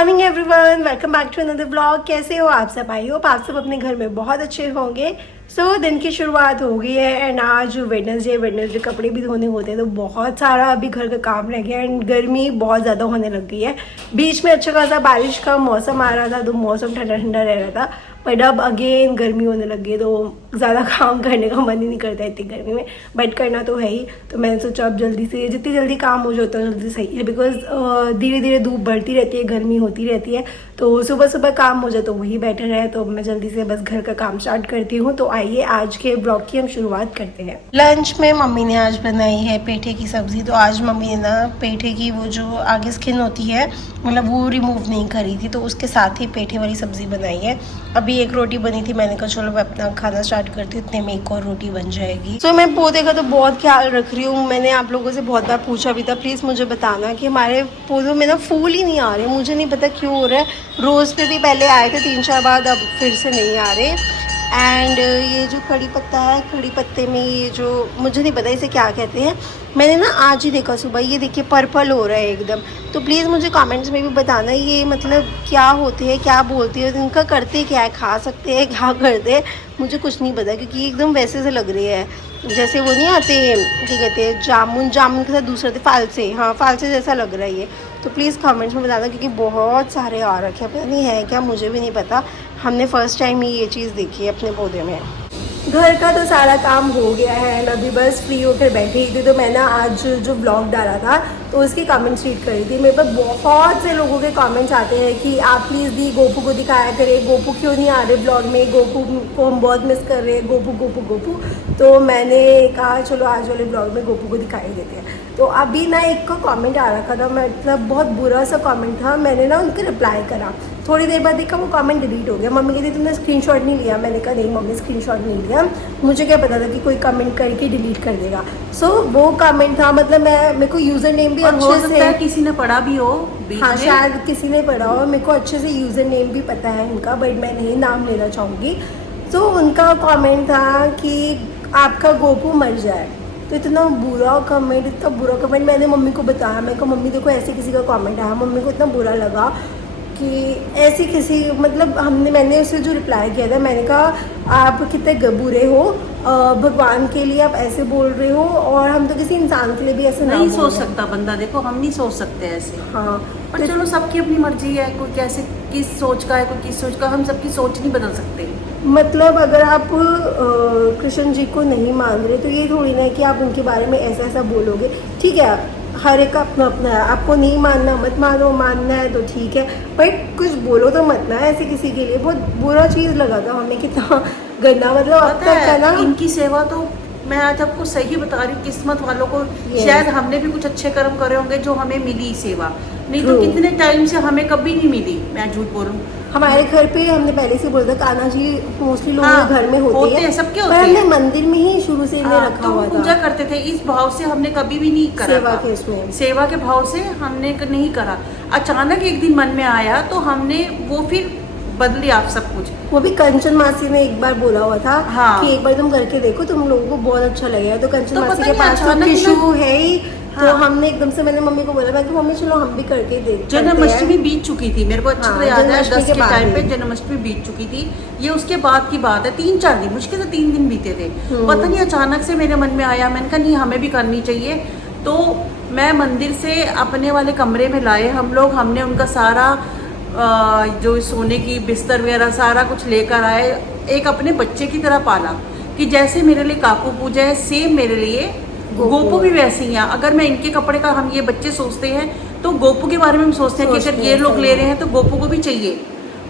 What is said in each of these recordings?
Morning everyone, welcome back to another blog. कैसे हो आप सब? आई होप आप सब अपने घर में बहुत अच्छे होंगे। दिन की शुरुआत हो गई है एंड आज वेडनेसडे कपड़े भी धोने होते हैं, तो बहुत सारा अभी घर का काम रह गया एंड गर्मी बहुत ज़्यादा होने लग गई है। बीच में अच्छा खासा बारिश का मौसम आ रहा था, तो मौसम ठंडा ठंडा रह रहा था, बट अब अगेन गर्मी होने लग गई, तो ज़्यादा काम करने का मन ही नहीं करता इतनी गर्मी में, बट करना तो है ही। तो मैंने सोचा अब जल्दी से जितनी जल्दी काम हो जाता है जल्दी सही है, बिकॉज धीरे धीरे धूप बढ़ती रहती है, गर्मी होती रहती है, तो सुबह सुबह काम हो जाए तो वही बेटर है। तो मैं जल्दी से बस घर का काम स्टार्ट करती हूँ। तो आइए आज के ब्लॉग की हम शुरुआत करते हैं। लंच में मम्मी ने आज बनाई है पेठे की सब्जी। तो आज मम्मी ने ना पेठे की वो जो आगे स्किन होती है, मतलब वो रिमूव नहीं करी थी, तो उसके साथ ही पेठे वाली सब्जी बनाई है। अभी एक रोटी बनी थी, मैंने कहा चलो मैं अपना खाना स्टार्ट करती हूँ, इतने में एक और रोटी बन जाएगी। तो मैं पौधे का तो बहुत ख्याल रख रही हूँ। मैंने आप लोगों से बहुत बार पूछा भी था, प्लीज़ मुझे बताना कि हमारे पौधों में ना फूल ही नहीं आ रहे, मुझे नहीं पता क्यों हो रहा है। रोज़ पे भी पहले आए थे 3-4 बार, अब फिर से नहीं आ रहे। एंड ये जो कड़ी पत्ता है, कड़ी पत्ते में ये जो मुझे नहीं पता इसे क्या कहते हैं, मैंने ना आज ही देखा सुबह, ये देखिए पर्पल हो रहा है एकदम। तो प्लीज़ मुझे कमेंट्स में भी बताना ये मतलब क्या होते हैं, क्या बोलते हैं, इनका करते क्या है, खा सकते हैं, क्या करते हैं, मुझे कुछ नहीं पता, क्योंकि एकदम वैसे से लग रही है जैसे वो नहीं आते क्या कहते हैं, जामुन के साथ दूसरे थे फालसे, हाँ फालसे जैसा लग रहा है ये। तो प्लीज़ कमेंट्स में बताना, क्योंकि बहुत सारे आ रखे हैं, पता नहीं है क्या, मुझे भी नहीं पता। हमने फ़र्स्ट टाइम ही ये चीज़ देखी है अपने पौधे में। घर का तो सारा काम हो गया है एंड अभी बस फ्री होकर बैठी थी। तो मैंने आज जो ब्लॉग डाला था तो उसके कमेंट्स रीड करी थी। मेरे पास बहुत से लोगों के कमेंट्स आते हैं कि आप प्लीज़ दी गोपू को दिखाया करें, गोपू क्यों नहीं आ रहे ब्लॉग में, गोपू को हम बहुत मिस कर रहे हैं, गोपू गोपू गोपू। तो मैंने कहा चलो आज वाले ब्लॉग में गोपू को दिखाई देते हैं। तो अभी ना एक को कमेंट आ रखा था, मतलब बहुत बुरा सा कमेंट था, मैंने ना उनका रिप्लाई करा, थोड़ी देर बाद देखा वो कमेंट डिलीट हो गया। मम्मी कहती तुमने स्क्रीनशॉट नहीं लिया, मैंने कहा नहीं मम्मी स्क्रीनशॉट नहीं लिया, मुझे क्या पता था कि कोई कमेंट करके डिलीट कर देगा। वो कमेंट था, मतलब मेरे को यूज़र नेम भी अच्छे से किसी ने पढ़ा भी हो, हाँ शायद किसी ने पढ़ा हो, मेरे को अच्छे से यूज़र नेम भी पता है उनका, बट मैं नहीं नाम लेना चाहूँगी। तो उनका कमेंट था कि आपका गोपू मर जाए। तो इतना बुरा कमेंट मैंने मम्मी को बताया, मैं कहा मम्मी देखो ऐसे किसी का कमेंट आया, मम्मी को इतना बुरा लगा कि ऐसी किसी मतलब मैंने उसे जो रिप्लाई किया था, मैंने कहा आप कितने बुरे हो, भगवान के लिए आप ऐसे बोल रहे हो, और हम तो किसी इंसान के लिए भी ऐसे नहीं सोच सकता बंदा, देखो हम नहीं सोच सकते ऐसे। हाँ पर चलो सबकी अपनी मर्जी है, कोई कैसे किस सोच का है, कोई किस सोच का, हम सबकी सोच नहीं बदल सकते। मतलब अगर आप कृष्ण जी को नहीं मान रहे तो ये थोड़ी ना है कि आप उनके बारे में ऐसा ऐसा बोलोगे। ठीक है, हर एक का अपना अपना है, आपको नहीं मानना मत मानो, मानना है तो ठीक है, बट कुछ बोलो तो मत ना ऐसे किसी के लिए। बहुत बुरा चीज़ लगा था हमें, कितना गंदा, मतलब अब तक है ना इनकी सेवा तो मैं आज आपको सही बता रही हूँ, किस्मत वालों को शायद हमने भी कुछ अच्छे कर्म करे होंगे जो हमें मिली सेवा, नहीं तो कितने टाइम से हमें कभी नहीं मिली, मैं झूठ बोलूं। हमारे घर पे हमने पहले से बोला था कान्हा जी मोस्टली लोगों के घर में होते हैं, सबके होते हैं, हमने मंदिर में ही शुरू से इन्हें रखा हुआ था, पूजा करते थे, इस भाव से हमने कभी भी नहीं करा, सेवा के भाव से हमने नहीं करा। अचानक एक दिन मन में आया तो हमने वो फिर बदली आप सब कुछ। वो भी कंचन मासी ने एक बार बोला हुआ था हाँ। कि एक बार तुम करके देखो, तुम लोगों को बहुत अच्छा लगेगा। तो कंचन तो मासी के पास तो टिश्यू है ही, हाँ। तो हमने एकदम से, मैंने मम्मी को बोला मैं कि मम्मी चलो हम भी करके देखते हैं। जन्माष्टमी बीत चुकी थी, मेरे को अच्छी तरह याद है, 10 के टाइम पे जन्माष्टमी बीत चुकी थी, ये उसके बाद की बात है, 3-4 दिन, मुश्किल से 3 दिन बीते थे, पता नहीं अचानक से मेरे मन में आया, मैंने कहा नहीं हमें भी करनी चाहिए। तो मैं मंदिर से अपने वाले कमरे में लाए हम लोग, हमने उनका सारा जो सोने की बिस्तर वगैरह सारा कुछ लेकर आए, एक अपने बच्चे की तरह पाला, कि जैसे मेरे लिए काकू पूजा है सेम मेरे लिए गोपू भी वैसे ही है। अगर मैं इनके कपड़े का, हम ये बच्चे सोचते हैं तो गोपू के बारे में हम सोचते हैं कि अगर ये लोग ले रहे हैं तो गोपू को भी चाहिए।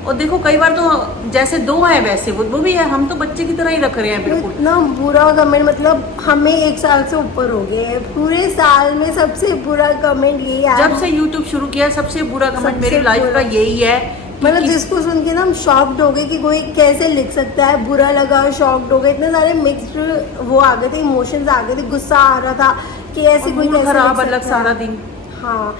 और देखो कई बार तो जैसे 2 है वैसे वो भी है, हम तो बच्चे की तरह ही रख रहे हैं बिल्कुल। इतना बुरा कमेंट, मतलब हमें 1 साल से ऊपर हो गए हैं, पूरे साल में सबसे बुरा कमेंट यही है। जब से यूट्यूब शुरू किया सबसे बुरा कमेंट मेरी लाइफ का यही है, मतलब जिसको सुन के ना हम शॉक्ड हो गए कि कोई कैसे लिख सकता है, बुरा लगा, शॉक्ड हो गए, इतने सारे मिक्स्ड वो आ गए थे, इमोशंस आ गए थे, गुस्सा आ रहा था कि ऐसे कोई कैसे खराब अलग सारा दिन। हाँ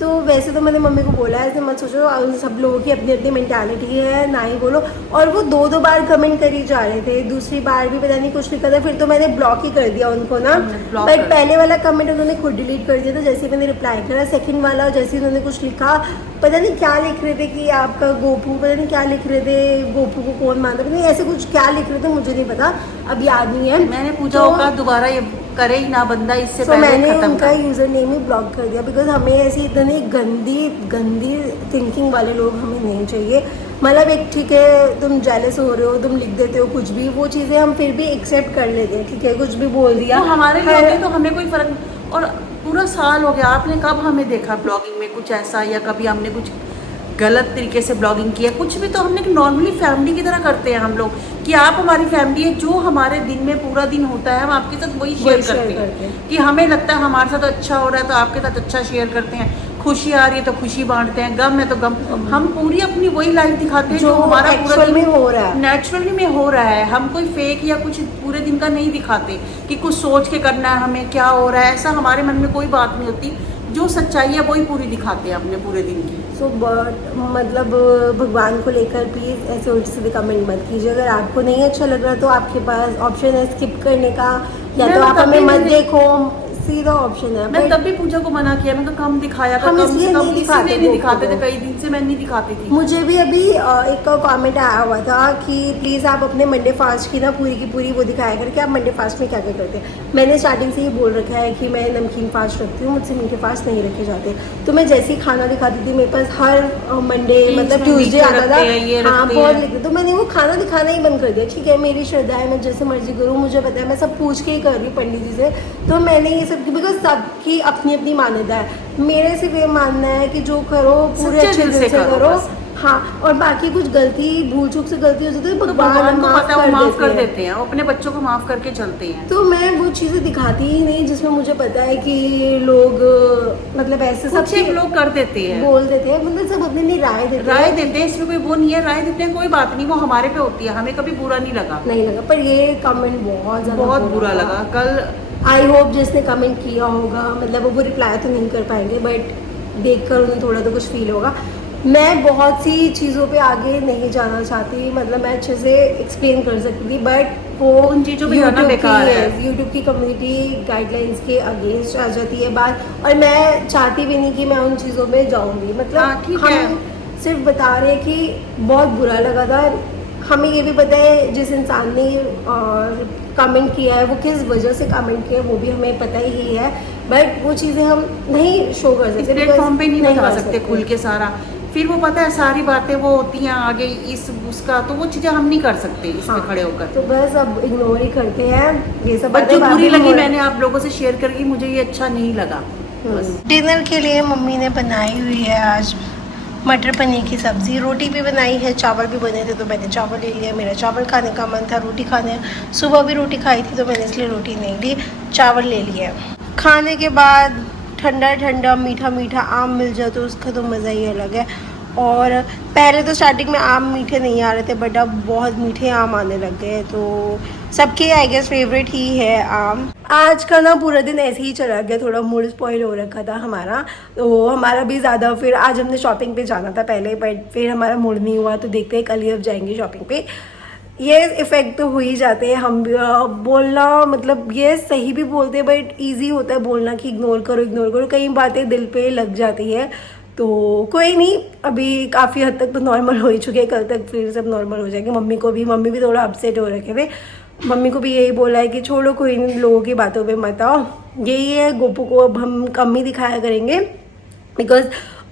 तो वैसे तो मैंने मम्मी को बोला है ऐसे मत सोचो, सब लोगों की अपनी अपनी मेंटालिटी है, ना ही बोलो। और वो 2 बार कमेंट करी जा रहे थे, दूसरी बार भी पता नहीं कुछ लिखा था, फिर तो मैंने ब्लॉक ही कर दिया उनको ना। बट पहले वाला कमेंट उन्होंने खुद डिलीट कर दिया था जैसे मैंने रिप्लाई करा। सेकंड वाला जैसे उन्होंने कुछ लिखा, पता नहीं क्या लिख रहे थे कि आपका गोपू, पता नहीं क्या लिख रहे थे, गोपू को कौन मानता, पता नहीं ऐसे कुछ क्या लिख रहे थे, मुझे नहीं पता, अब याद नहीं है। मैंने पूछा होगा दोबारा ये करे ही ना बंदा, इससे तो पहले मैंने खत्म उनका कर। यूज़र नेम ही ब्लॉक कर दिया, बिकॉज हमें ऐसी इतनी गंदी थिंकिंग वाले लोग हमें नहीं चाहिए। मतलब एक ठीक है तुम जेलस हो रहे हो, तुम लिख देते हो कुछ भी, वो चीज़ें हम फिर भी एक्सेप्ट कर लेते हैं, ठीक है कुछ भी बोल दिया तो हमारे लिए होती तो हमें कोई फर्क। और पूरा साल हो गया, आपने कब हमें देखा ब्लॉगिंग में कुछ ऐसा, या कभी हमने कुछ गलत तरीके से ब्लॉगिंग किया? कुछ भी तो हमने नॉर्मली फैमिली की तरह करते हैं हम लोग, कि आप हमारी फैमिली है, जो हमारे दिन में पूरा दिन होता है हम आपके साथ वही शेयर करते हैं। कि हमें लगता है हमारे साथ अच्छा हो रहा है तो आपके साथ अच्छा शेयर करते हैं, खुशी आ रही है तो खुशी बांटते हैं, गम है तो गम। हम पूरी अपनी वही लाइफ दिखाते हैं जो हमारा पूरा दिन में हो रहा है, नेचुरली में हो रहा है। हम कोई फेक या कुछ पूरे दिन का नहीं दिखाते कि कुछ सोच के करना है हमें, क्या हो रहा है, ऐसा हमारे मन में कोई बात नहीं होती। जो सच्चाई है वही पूरी दिखाते हैं अपने पूरे दिन की। सो मतलब भगवान को लेकर प्लीज़ ऐसे उल्टे सीधे कमेंट मत कीजिए। अगर आपको नहीं अच्छा लग रहा तो आपके पास ऑप्शन है स्किप करने का, या तो आप हमें मत देखो, सीधा ऑप्शन है। मैं तब भी पूजा को मना किया, मैं कम दिखाया था, हम कम इसलिए से कम नहीं इसीलिए नहीं दिखाते थे, को। कई दिन से मैं नहीं दिखाती थी। मुझे भी अभी एक कमेंट आया हुआ था कि प्लीज़ आप अपने मंडे फास्ट की ना पूरी की पूरी वो दिखाया करके आप मंडे फास्ट में क्या क्या करते हैं। मैंने स्टार्टिंग से ही बोल रखा है कि मैं नमकीन फास्ट रखती हूँ, मुझसे मीठे फास्ट नहीं रखे जाते। तो मैं जैसे ही खाना दिखाती थी मेरे पास हर मंडे मतलब ट्यूसडे आता था, हाँ बहुत लिखते, तो मैंने वो खाना दिखाना ही बंद कर दिया। ठीक है मेरी श्रद्धा है, मैं जैसे मर्जी करूँ, मुझे पता है मैं सब पूछ के ही कर रही हूँ पंडित जी से। तो मैंने ये सब, बिकॉज सबकी अपनी अपनी मान्यता है, मेरे सिर्फ ये मानना है कि जो करो पूरे अच्छे दिल से करो। हाँ, और बाकी कुछ गलती भूल चूक से गलती हो जाती है, भगवान को पता है वो माफ कर देते हैं, वो अपने बच्चों को माफ करके चलते हैं। तो मैं वो चीज़ें दिखाती ही नहीं जिसमें मुझे पता है कि लोग मतलब ऐसे सब लोग कर देते हैं, बोल देते हैं, मतलब सब अपनी अपनी राय देते हैं। इसमें कोई वो नहीं है, राय देते हैं कोई बात नहीं, वो हमारे पे होती है, हमें कभी बुरा नहीं लगा। पर ये कमेंट बहुत बुरा लगा कल। आई होप जिसने कमेंट किया होगा, मतलब वो रिप्लाई तो नहीं कर पाएंगे बट देखकर उन्हें थोड़ा तो कुछ फील होगा। मैं बहुत सी चीज़ों पे आगे नहीं जाना चाहती, मतलब मैं अच्छे से एक्सप्लेन कर सकती थी, बट वो उन चीज़ों पे जाना बेकार है। यूट्यूब की कम्युनिटी गाइडलाइंस के अगेंस्ट आ जाती है बात, और मैं चाहती भी नहीं कि मैं उन चीज़ों में जाऊँगी। मतलब हम सिर्फ बता रहे हैं कि बहुत बुरा लगा था। हमें ये भी पता है जिस इंसान ने कमेंट किया है वो किस वजह से कमेंट किया है, वो भी हमें पता ही है, बट वो चीज़ें हम नहीं शो कर सकते, प्लेटफॉर्म पे नहीं बता सकते खुल के सारा। फिर वो पता है सारी बातें वो होती हैं आगे इस उसका, तो वो चीज़ें हम नहीं कर सकते इसमें खड़े होकर। तो बस अब इग्नोर ही करते हैं ये सब बातें। जो बुरी लगी मैंने आप लोगों से शेयर करके, मुझे ये अच्छा नहीं लगा। डिनर के लिए मम्मी ने बनाई हुई है आज मटर पनीर की सब्ज़ी, रोटी भी बनाई है, चावल भी बने थे तो मैंने चावल ले लिया। मेरा चावल खाने का मन था, रोटी खाने, सुबह भी रोटी खाई थी तो मैंने इसलिए रोटी नहीं ली, चावल ले लिया। खाने के बाद ठंडा ठंडा मीठा मीठा आम मिल जाए तो उसका तो मज़ा ही अलग है। और पहले तो स्टार्टिंग में आम मीठे नहीं आ रहे थे, बट अब बहुत मीठे आम आने लग गए, तो सबके आई गेस फेवरेट ही है आम। आज का ना पूरा दिन ऐसे ही चला गया, थोड़ा मूड स्पॉइल हो रखा था हमारा, तो हमारा भी ज़्यादा, फिर आज हमने शॉपिंग पे जाना था पहले, बट फिर हमारा मूड नहीं हुआ, तो देखते हैं कल ही अब जाएंगे शॉपिंग पे। ये इफ़ेक्ट तो हो ही जाते हैं, हम बोलना मतलब ये सही भी बोलते हैं, बट ईजी होता है बोलना कि इग्नोर करो, कई बातें दिल पे लग जाती है। तो कोई नहीं, अभी काफ़ी हद तक तो नॉर्मल हो ही चुके हैं, कल तक फिर सब नॉर्मल हो जाएंगे। मम्मी भी थोड़ा अपसेट हो रखे थे, मम्मी को भी यही बोला है कि छोड़ो कोई नहीं, लोगों की बातों पे मत आओ। यही है, गोपू को अब हम कम ही दिखाया करेंगे, बिकॉज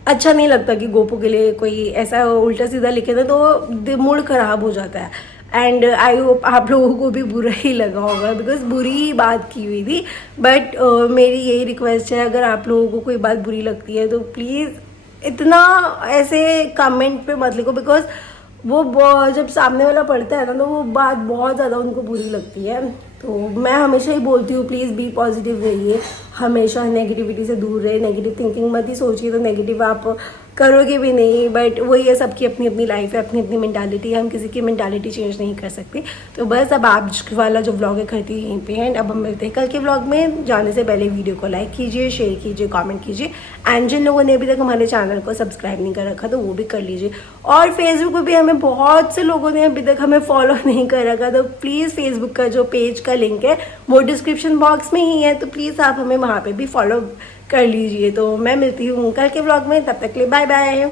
अच्छा नहीं लगता कि गोपू के लिए कोई ऐसा उल्टा सीधा लिखे ना तो मूड ख़राब हो जाता है। एंड आई होप आप लोगों को भी बुरा ही लगा होगा, बिकॉज बुरी बात की हुई थी। बट मेरी यही रिक्वेस्ट है, अगर आप लोगों को कोई बात बुरी लगती है तो प्लीज़ इतना ऐसे कमेंट पे मत लिखो, बिकॉज वो जब सामने वाला पढ़ता है ना तो वो बात बहुत ज़्यादा उनको बुरी लगती है। तो मैं हमेशा ही बोलती हूँ प्लीज़ बी पॉजिटिव रहिए, हमेशा नेगेटिविटी से दूर रहे, नेगेटिव थिंकिंग मत ही सोचिए, तो नेगेटिव आप करोगे भी नहीं। बट वही है, सबकी अपनी अपनी लाइफ है, अपनी अपनी मेंटालिटी है, हम किसी की मेंटालिटी चेंज नहीं कर सकते। तो बस अब आज वाला जो व्लॉग है करती है यहीं पे एंड अब हम मिलते हैं कल के व्लॉग में। जाने से पहले वीडियो को लाइक कीजिए, शेयर कीजिए, कमेंट कीजिए एंड जिन लोगों ने अभी तक हमारे चैनल को सब्सक्राइब नहीं कर रखा तो वो भी कर लीजिए। और फेसबुक पर भी हमें बहुत से लोगों ने अभी तक हमें फॉलो नहीं कर रखा, तो प्लीज़ फेसबुक का जो पेज का लिंक है वो डिस्क्रिप्शन बॉक्स में ही है, तो प्लीज़ आप हमें वहाँ पर भी फॉलो कर लीजिए। तो मैं मिलती हूँ कल के व्लॉग में, तब तक के लिए बाय बाय।